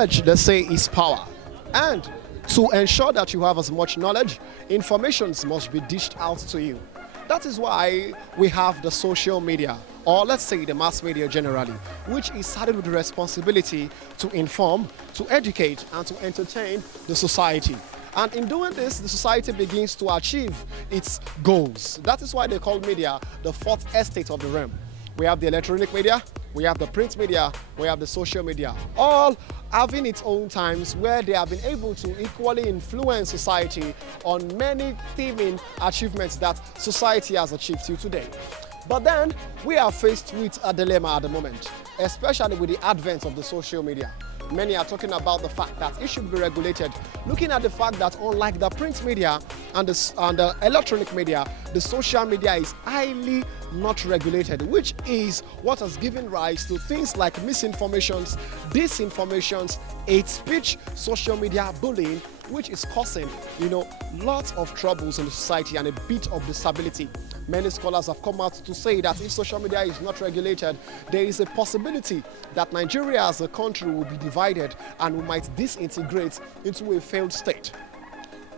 Knowledge, they say, is power. And to ensure that you have as much knowledge, information must be dished out to you. That is why we have the social media, or let's say the mass media generally, which is saddled with the responsibility to inform, to educate, and to entertain the society. And in doing this, the society begins to achieve its goals. That is why they call media the fourth estate of the realm. We have the electronic media, we have the print media, we have the social media, all having its own times where they have been able to equally influence society on many theming achievements that society has achieved till today. But then we are faced with a dilemma at the moment, especially with the advent of the social media. Many are talking about the fact that it should be regulated, looking at the fact that unlike the print media and the electronic media, the social media is highly not regulated, which is what has given rise to things like misinformations, disinformations, hate speech, social media bullying, which is causing, lots of troubles in the society and a bit of disability. Many scholars have come out to say that if social media is not regulated, there is a possibility that Nigeria as a country will be divided and we might disintegrate into a failed state.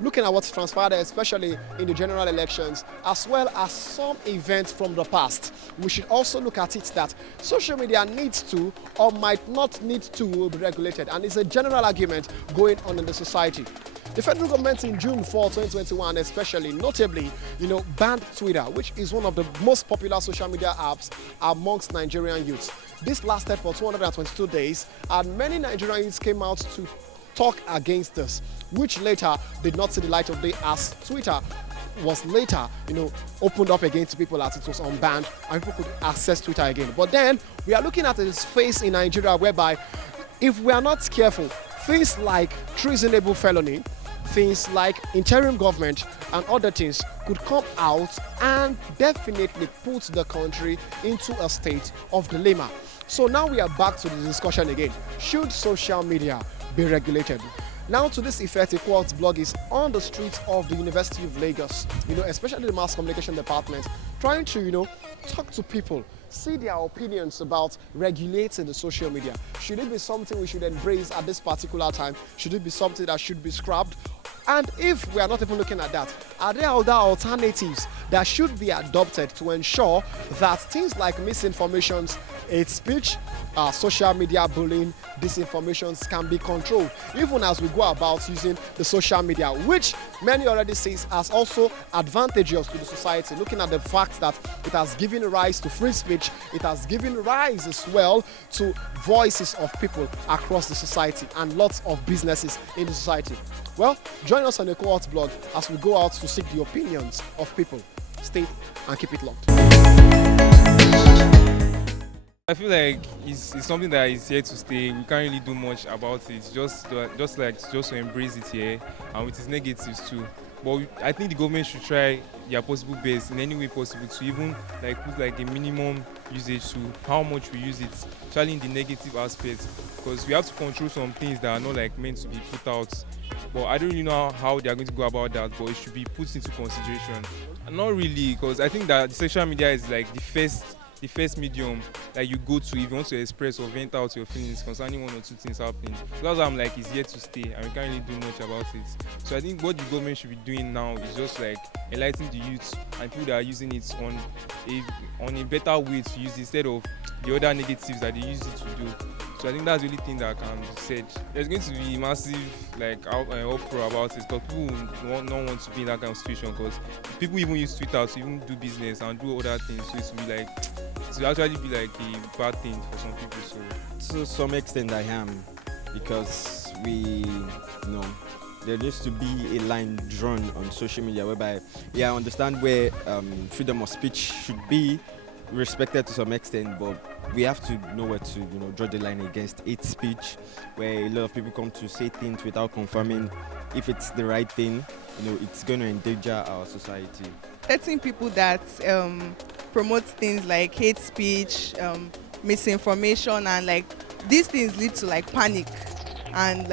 Looking at what's transpired, especially in the general elections, as well as some events from the past, we should also look at it that social media needs to or might not need to be regulated, and it's a general argument going on in the society. The federal government in June 4, 2021, especially notably, banned Twitter, which is one of the most popular social media apps amongst Nigerian youths. This lasted for 222 days, and many Nigerian youths came out to talk against this, which later did not see the light of day as Twitter was later, opened up again to people as it was unbanned and people could access Twitter again. But then we are looking at this phase in Nigeria whereby if we are not careful, things like treasonable felony, things like interim government and other things could come out and definitely put the country into a state of dilemma. So now we are back to the discussion again. Should social media be regulated? Now to this effect, a Quartz blog is on the streets of the University of Lagos, especially the mass communication department, trying to, talk to people, see their opinions about regulating the social media. Should it be something we should embrace at this particular time? Should it be something that should be scrapped? And if we are not even looking at that, are there other alternatives that should be adopted to ensure that things like misinformations, hate speech, social media bullying, disinformations can be controlled, even as we go about using the social media, which many already say has also advantageous to the society, looking at the fact that it has given rise to free speech, it has given rise as well to voices of people across the society and lots of businesses in the society. Well, join us on the Quartz blog as we go out to seek the opinions of people. Stay and keep it locked. I feel like it's something that is here to stay. We can't really do much about it. Just to embrace it here, and with its negatives too. But I think the government should try their possible best in any way possible to even put a minimum usage to how much we use it, especially in the negative aspects, because we have to control some things that are not meant to be put out. But I don't really know how they are going to go about that, but it should be put into consideration. And not really, because I think that the social media is the first medium that you go to if you want to express or vent out your feelings concerning one or two things happening. So that's why I'm it's here to stay and we can't really do much about it. So I think what the government should be doing now is just enlightening the youth and people that are using it on a better way to use it instead of the other negatives that they use it to do. So I think that's the only thing that can be said. There's going to be massive uproar about it because people will not want to be in that kind of situation because people even use Twitter to even do business and do other things. So it will actually be a bad thing for some people. So to some extent I am, because there needs to be a line drawn on social media whereby I understand where freedom of speech should be respected to some extent, but we have to know where to draw the line against hate speech, where a lot of people come to say things without confirming if it's the right thing. It's going to endanger our society. Letting people that promote things like hate speech, misinformation, and these things lead to panic and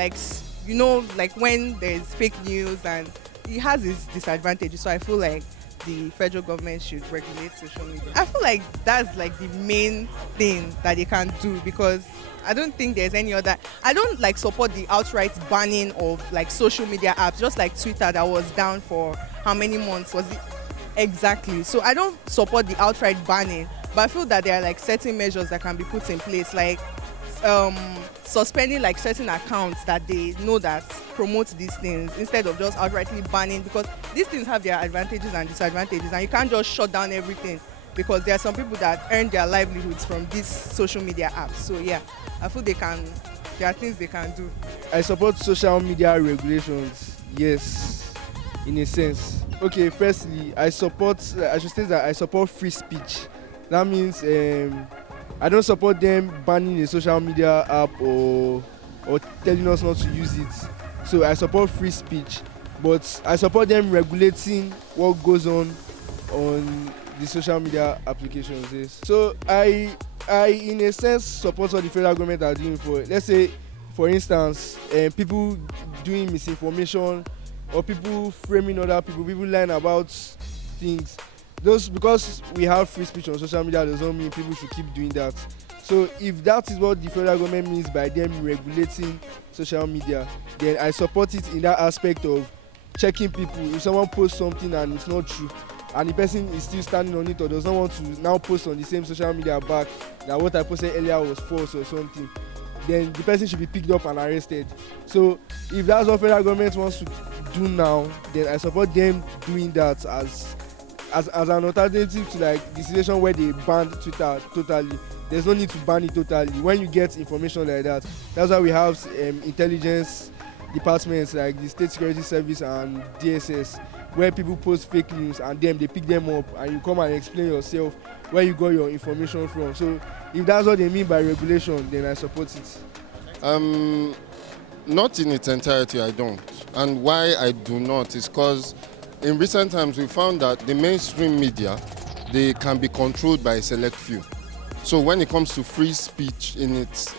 when there's fake news, and it has its disadvantages. So I feel the federal government should regulate social media. I feel like that's like the main thing that they can do, because I don't think there's any other. I don't like support the outright banning of like social media apps, just like Twitter that was down for how many months was it exactly. So I don't support the outright banning, but I feel that there are like certain measures that can be put in place, like suspending like certain accounts that they know that promote these things, instead of just outrightly banning, because these things have their advantages and disadvantages, and you can't just shut down everything, because there are some people that earn their livelihoods from these social media apps. So yeah, I feel there are things they can do. I support social media regulations, yes, in a sense. Okay, firstly, I should state that I support free speech. That means I don't support them banning a social media app or telling us not to use it. So I support free speech, but I support them regulating what goes on the social media applications. Yes. So I in a sense support what the federal government are doing for, let's say, for instance, people doing misinformation or people framing other people lying about things. Those, because we have free speech on social media, does not mean people should keep doing that. So if that is what the federal government means by them regulating social media, then I support it in that aspect of checking people. If someone posts something and it's not true, and the person is still standing on it or does not want to now post on the same social media back that what I posted earlier was false or something, then the person should be picked up and arrested. So if that's what federal government wants to do now, then I support them doing that as an alternative to like the situation where they banned Twitter totally. There's no need to ban it totally. When you get information like that, that's why we have intelligence departments like the State Security Service and DSS, where people post fake news and then they pick them up and you come and explain yourself where you got your information from. So if that's what they mean by regulation, then I support it. Not in its entirety, I don't. And why I do not is because in recent times we found that the mainstream media, they can be controlled by a select few. So when it comes to free speech in its,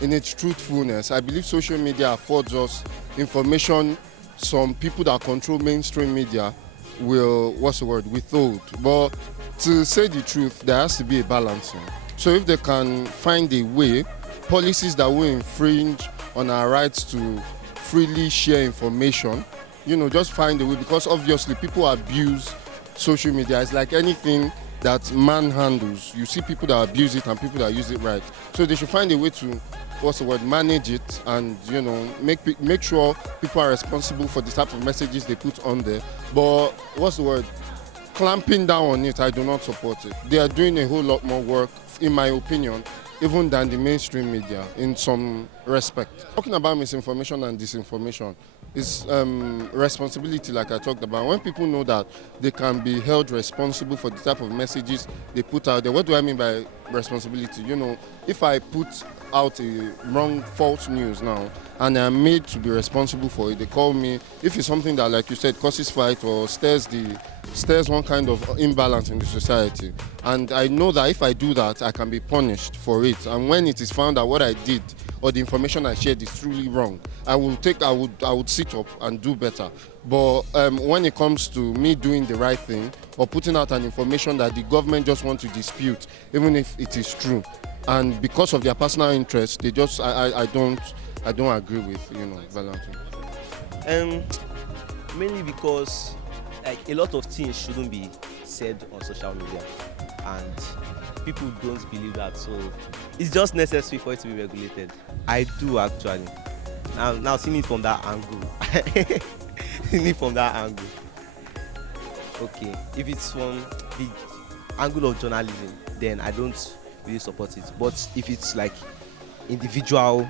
in its truthfulness, I believe social media affords us information some people that control mainstream media will, withhold. But to say the truth, there has to be a balance. So if they can find a way, policies that will infringe on our rights to freely share information, just find a way, because obviously people abuse social media. It's like anything that man handles. You see people that abuse it and people that use it right. So they should find a way to, manage it and, make sure people are responsible for the type of messages they put on there. But clamping down on it, I do not support it. They are doing a whole lot more work, in my opinion, even than the mainstream media in some respect. Talking about misinformation and disinformation is responsibility, like I talked about. When people know that they can be held responsible for the type of messages they put out there, what do I mean by responsibility? If I put out a wrong, false news now, and I'm made to be responsible for it, they call me. If it's something that, like you said, causes fight or stirs one kind of imbalance in the society, and I know that if I do that, I can be punished for it. And when it is found that what I did or the information I shared is truly wrong, I would sit up and do better. But when it comes to me doing the right thing or putting out an information that the government just want to dispute, even if it is true, and because of their personal interest, they just I don't agree with balancing. Mainly because a lot of things shouldn't be said on social media, and people don't believe that. So it's just necessary for it to be regulated. I do actually. Now seeing it from that angle. Okay, if it's from the angle of journalism, then I don't really support it. But if it's like individual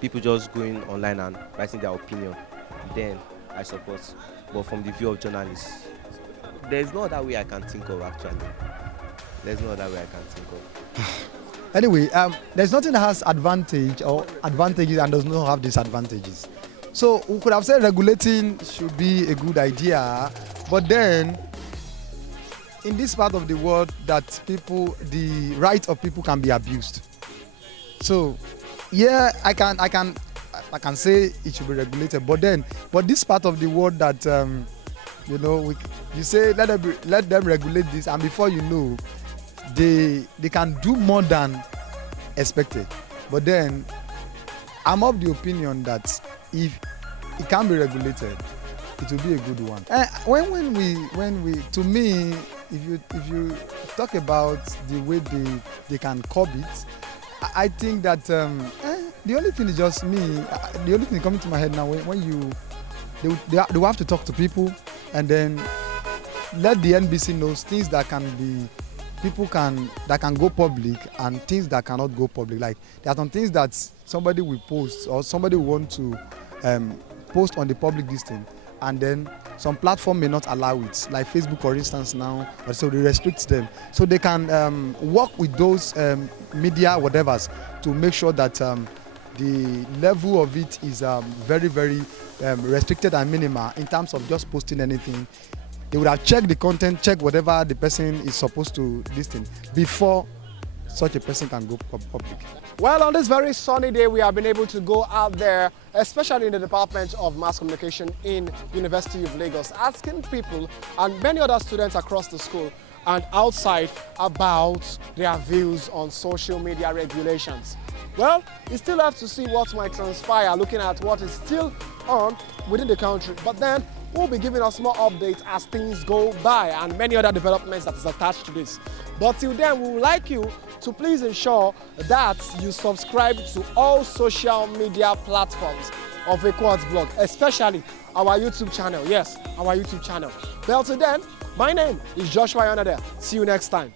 people just going online and writing their opinion, then I support. But from the view of journalists, there's no other way I can think of actually. There's no other way I can think of. Anyway, there's nothing that has advantages and does not have disadvantages. So we could have said regulating should be a good idea, but then in this part of the world that the right of people can be abused. So yeah, I can say it should be regulated, but this part of the world that You say let them regulate this, and before you know, they can do more than expected. But then I'm of the opinion that if it can be regulated, it will be a good one. When we to me, if you talk about the way they can curb it, I think that the only thing is just me. The only thing coming to my head now when they will have to talk to people and then let the NBC know things that can be that can go public and things that cannot go public. Like there are some things that somebody will post or somebody will want to post on the public listing, and then some platform may not allow it, like Facebook for instance now, so they restrict them. So they can work with those media whatevers to make sure that the level of it is very, very restricted and minimal in terms of just posting anything. They would have checked the content, checked whatever the person is supposed to listen before such a person can go public. Well, on this very sunny day, we have been able to go out there, especially in the Department of Mass Communication in University of Lagos, asking people and many other students across the school and outside about their views on social media regulations. Well, we still have to see what might transpire, looking at what is still on within the country. But then we'll be giving us more updates as things go by and many other developments that is attached to this. But till then, we would like you to please ensure that you subscribe to all social media platforms of Equals Blog, especially our YouTube channel. Yes, our YouTube channel. Well, till then, my name is Joshua Yonade. See you next time.